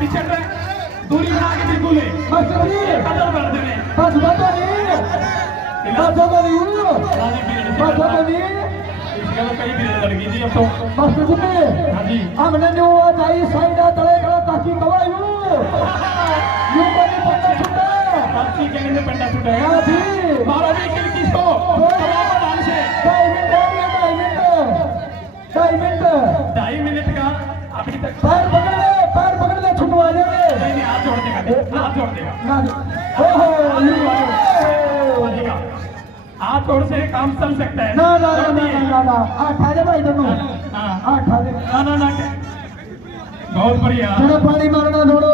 पीछे दूरी बना के बिल्कुल कदर कर देने बस बता नहीं बस बता नहीं इसका तो कई पीरियड लड़ गई जी अब तो बस कुछ हाँ जी हमने न्यू आ जाई साइड तले करा ताकि कवायू यू बनी पट्टा छुटा बाकी कहने से पंडा छुटा है हां जी मारो भी किसको तमाम डाल से 2 मिनट का अभी तक पैर पकड़ ले छुटवा देंगे नहीं हाथ जोड़ देगा हाथ जोड़ देगा ना ओहो हाथ जोड़ से काम चल सकता है ना ना ना ना ना आ दे भाई दोनों हां आ खा दे ना बहुत बढ़िया थोड़ा पानी मारना थोड़ा